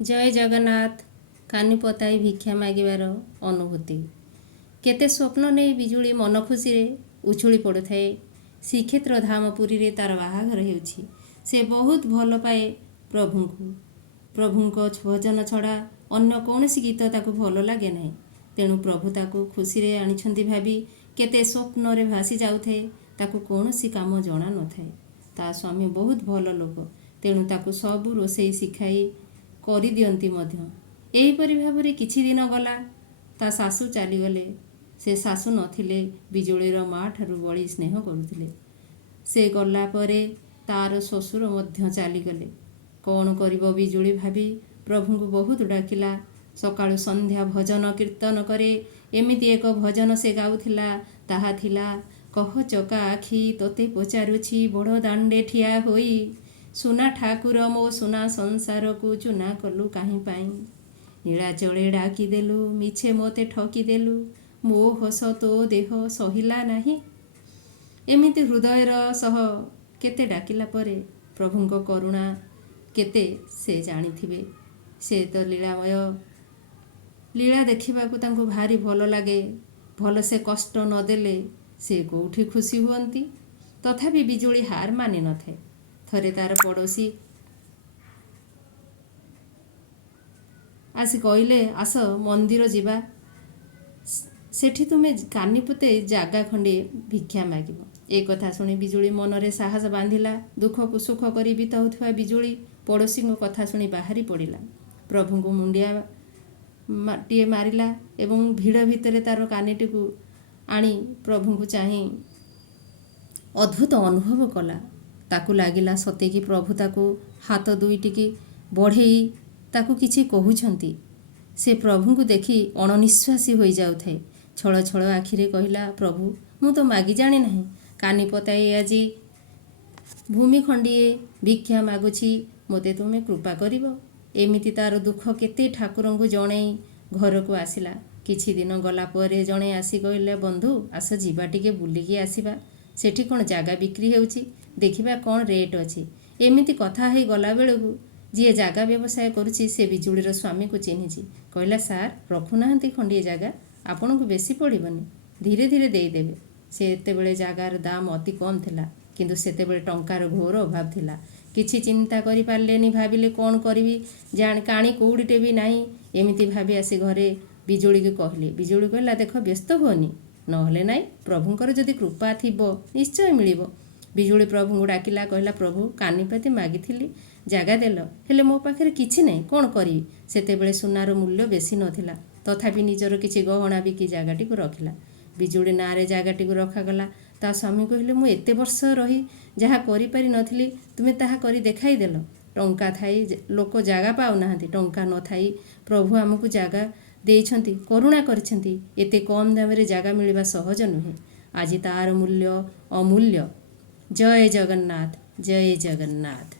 जय जगन्नाथ। कानी पताई भिक्षा मागिबार अनुभूति। केते स्वप्न नहीं बिजुली मन खुशी रे उछुली पड़ु थाए। श्रीक्षेत्र धामपुरी रे तार बाहाघर हेउछि। से बहुत भल पाए प्रभुंकु। प्रभुंको भजन छड़ा अन्य कौनसी गीत ताकु भल लागे नहीं। तेणु प्रभु ताकु खुशी रे आनिछंती भाबी केते स्वप्न रे भासी जाउथे। ताकु कौनसी काम जणा न थाए। ता स्वामी बहुत भल लोक। तेणु ताकु सबु रोषेई शिखाई करि दियंती मध्य। एहीपरि भाबरे किछि दिन गला ता सासु चालीगले। से सासु नथिले बिजुलीर माँ ठारू बड़ी स्नेह करुथिले। से गला परे तार शशुर मध्य चालीगले। कौन करिब बिजुली भाबी प्रभुंकु बहुत डाकिला। सकाळु संध्या भजन कीर्तन करे। एमिति एक भजन से गाउथिला। ताहा थिला कह चका आखि तोते पचारुछि बड़ दांडे ठिया होई। सुना ठाकुर मो सुना संसार को चुना कलु काहीं पाई। नीलाचले डाकी देलु मिछे मोते ठकी देलु मो हस तो देह सहिला नाही। एमिति हृदयर सह केते डाकिला परे प्रभुंको करुणा केते से जानिथिबे। से तो लीलामय। लीला देखिबाकू तांकू भारी भल लागे। भल से कष्ट नदेले से कोठी खुशी हुअंती। तथापि बिजुली हार मानि नथे। थरे तार पड़ोशी आसी कहले आस मंदिर जीवा। सेठी तुमे कानीपुते जागा खंडे भिक्षा मागिब। ए कथा सुनी बिजुली मनरे साहस बांधिला। दुख को सुख करी बिताउथुवा बिजुली पड़ोशी को कथा सुनी बाहरी पड़िला। प्रभु को मुंडिया टीए मारिला एवं भिड़ भितरे तार कानीटी को आनी प्रभु को चाही अद्भुत अनुभव कला। ताकू लागिला सते कि प्रभु ताकू हाथ दुईटिकी बढ़ेई ताकू किछि कहुछंती। से प्रभु को देखी अणनिश्वासी होई जाउथे। छळ छळ आखिरे कहिला प्रभु मु तो मागी जानी नहीं। कानी पताई आजी भूमि खंडिए भिक्षा मागुछि मोते तुमे कृपा करिवो। एमिति तार दुख केते ठाकुरंकु जणेई घर को आसिला। किछि दिन गला परे जणे आसी कहिला बंधु आस जीवा टिके बुलिकी आसीबा। सेठी कोन जागा बिक्री हेउछि देखिबा कौन रेट अच्छी। एमिति कथा है गला बेलू जी जगह व्यवसाय करुछि से बिजुलीर स्वामी को चिन्हिछि। कहला सार रखुना खंडिए जगह आपण को बेसी पड़बनी धीरे धीरे देदेवे। से एतेबेले जगार दाम अति कम थिला किंतु सेतेबेले टंकार घोर अभाव थिला। किछि चिंता करि पारलेनी भाबिले कौन करिवि जान काणी कौड़ीटे भी नाही। एमिति भाबी आसी घरे बिजुली को कहले। बिजुली कहला देख व्यस्त होनी नहले नाई प्रभुंकर जदि कृपा थिबो निश्चय मिलिबो। बिजुली प्रभु को डाकिला कहला प्रभु कानीपाती मागिथिली जागा देल हेले मो पाखरे किछि नहीं कौन करी। सेतेबेले सुनार मूल्य बेसी नथिला तथापि निजर किछि गहना बिकी जागाटी को रखिला। बिजुली नारे जागाटी को रखागला। ता स्वामी कहले मु एते वर्ष रही जहा करि पारि नथिली तुमे ताहा करी देखाई देल। टंका थाई लोक जागा पाउ नाहंती टंका न थाई प्रभु आमको जागा देइछंती करुणा करिछंती। एते कम दाम रे जागा मिलिबा सहज नुहे। आज तार मूल्य अमूल्य। जय जगन्नाथ जय जगन्नाथ।